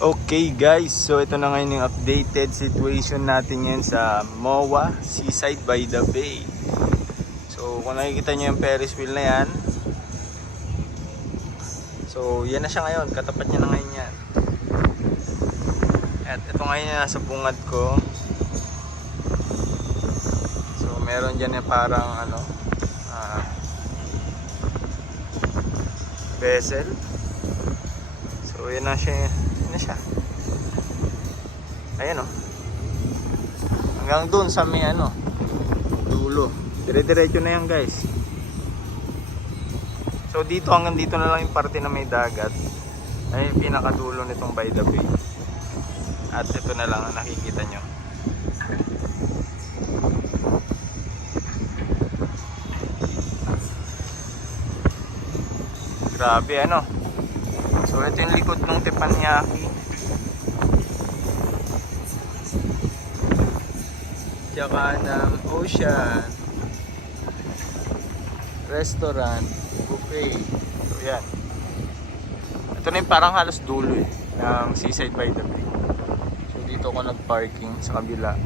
Okay guys, so ito na ngayon yung updated situation natin ngayon sa MOA Seaside by the Bay. So kung nakikita nyo yung Ferris wheel na yan, so yan na siya ngayon, katapat niya na ngayon yan. At ito ngayon yung nasa bungad ko. So meron dyan yung parang vessel. So yan na siya. Ayan o. Hanggang doon sa may dulo. Dire-diretso na yan guys. So dito hanggang dito na lang yung parte na may dagat. Ay yung pinakadulo nitong by the bay. At ito na lang ang nakikita nyo. Grabe So ito yung likod ng Teppanyaki. Tsaka ng ocean, restaurant, buffet. So yan. Ito na yung parang halos dulo ng Seaside by the Bay. So dito ako nag-parking sa kabila.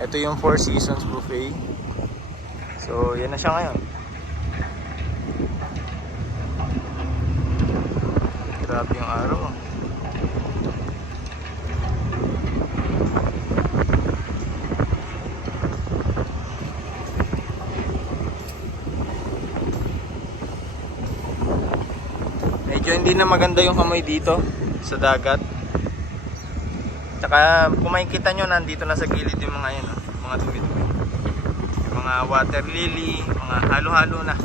Ito yung Four Seasons buffet. So yan na siya ngayon. Grabe yung araw. Medyo hindi na maganda yung amoy dito sa dagat. Tsaka kung makikita nyo, nandito na sa gilid yung mga yun, mga dumi-dumi. Yung mga water lily, mga halo-halo na.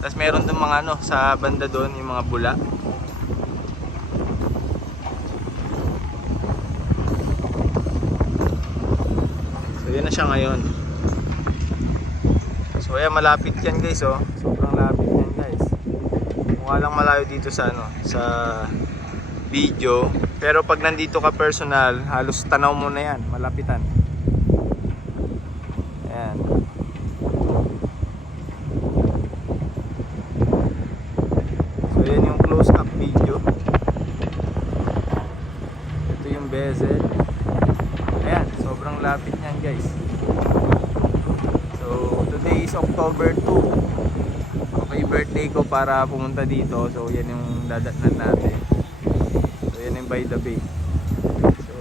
Tapos meron doon mga sa banda doon, yung mga bula. So yan na siya ngayon. So ayan, malapit yan guys sobrang lapit yan guys. Mukha lang malayo dito sa sa video, pero pag nandito ka personal, halos tanaw mo na yan, malapitan. Ayan. So yan yung close up video. Ito yung bezel. Ayan, sobrang lapit niyan guys. So today is October 2. Okay, birthday ko para pumunta dito. So yan yung dadatnan natin. So yan yung by the bay. So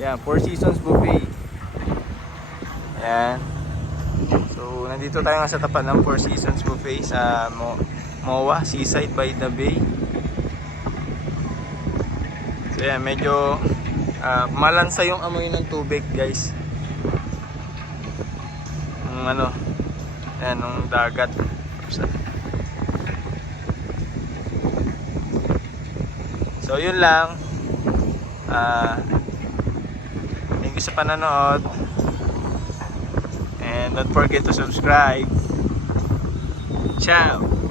yan, Four Seasons buffet. Ayan. So nandito tayo nga sa tapat ng Four Seasons buffet sa MOA Seaside by the Bay. So yan, medyo malansa yung amoy ng tubig guys. Yan, ng dagat. So yun lang. Thank you sa panonood. And don't forget to subscribe. Ciao.